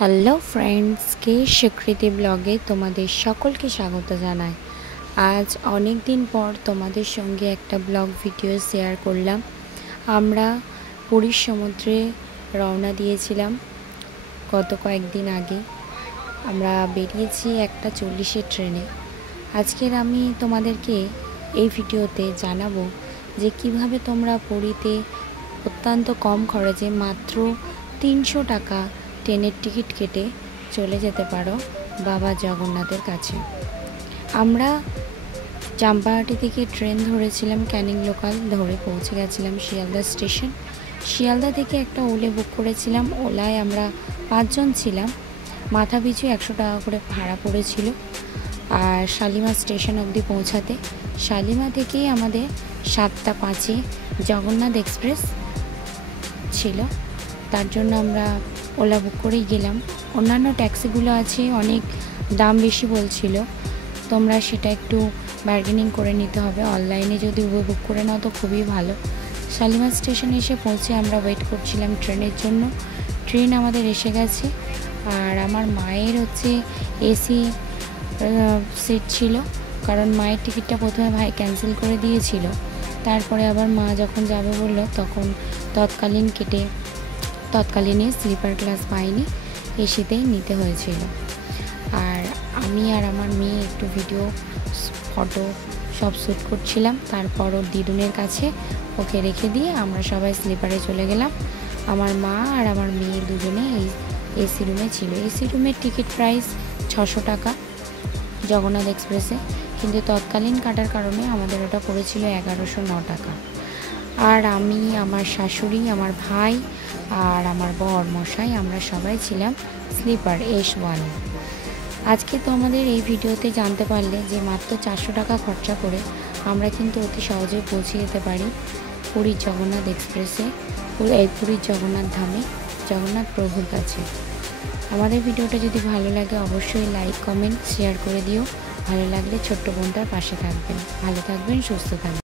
Hello friends, কে স্বীকৃতি ব্লগে তোমাদের সকলকে স্বাগত জানাই। আজ অনেক দিন পর তোমাদের সঙ্গে একটা ব্লগ ভিডিও শেয়ার করলাম। আমরা পুরীর সমুদ্রে রওনা দিয়েছিলাম গত কয়েকদিন আগে। আমরা বেরিয়েছি 1:40 ট্রেনে। আজকের আমি তোমাদেরকে এই ভিডিওতে জানাবো যে কিভাবে তোমরা পুরীতে অত্যন্ত কম খরচে মাত্র 300 টাকা ট্রেনের টিকিট কেটে চলে যেতে পারো বাবা জগন্নাথের কাছে। আমরা চাম্পাহাটি থেকে ট্রেন ধরেছিলাম, ক্যানিং লোকাল ধরে পৌঁছে গেছিলাম শিয়ালদা স্টেশন। শিয়ালদা থেকে একটা ওলে বুক করেছিলাম। ওলায় আমরা 5 জন ছিলাম। মাথা পিছু 100 টাকা করে ভাড়া পড়েছিল। আর শালিমা স্টেশন অবধি পৌঁছাতে শালিমা থেকেই আমাদের 7:05 জগন্নাথ এক্সপ্রেস ছিল। তার জন্য আমরা ওলা বুক করেই গেলাম। অন্যান্য ট্যাক্সিগুলো আছে, অনেক দাম বেশি বলছিল। তোমরা সেটা একটু বার্গেনিং করে নিতে হবে। অনলাইনে যদি বুক করে নাও তো খুবই ভালো। শালিমার স্টেশনে এসে পৌঁছে আমরা ওয়েট করছিলাম ট্রেনের জন্য। ট্রেন আমাদের এসে গেছে। আর আমার মায়ের এসি সিট ছিল, কারণ মায়ের টিকিটটা প্রথমে ভাই ক্যান্সেল করে দিয়েছিল। তারপরে আবার মা যখন যাবে বললো তখন তৎকালীনে স্লিপার ক্লাস পাইনি, এসিতেই নিতে হয়েছিল। আর আমি আর আমার মেয়ে একটু ভিডিও ফটো সব শ্যুট করছিলাম। তারপর ওর দিদুনের কাছে ওকে রেখে দিয়ে আমরা সবাই স্লিপারে চলে গেলাম। আমার মা আর আমার মেয়ে দুজনে এই এসি রুমে ছিল। এসি রুমের টিকিট প্রাইস 600 টাকা জগন্নাথ এক্সপ্রেসে, কিন্তু তৎকালীন কাটার কারণে আমাদের ওটা পড়েছিল 1109 টাকা। আর আমি, আমার শাশুড়ি, আমার ভাই আর আমার বর মশাই আমরা সবাই ছিলাম স্লিপার S1। আজকে তো আমাদের এই ভিডিওতে জানতে পারলে যে মাত্র 400 টাকা খরচা করে আমরা কিন্তু অতি সহজেই পৌঁছে যেতে পারি পুরীর জগন্নাথ এক্সপ্রেসে, পুরীর জগন্নাথ ধামে, জগন্নাথ প্রভুর কাছে। আমাদের ভিডিওটা যদি ভালো লাগে অবশ্যই লাইক, কমেন্ট, শেয়ার করে দিও। ভালো লাগলে ছোট্ট বোনটার পাশে থাকবেন। ভালো থাকবেন, সুস্থ থাকবেন।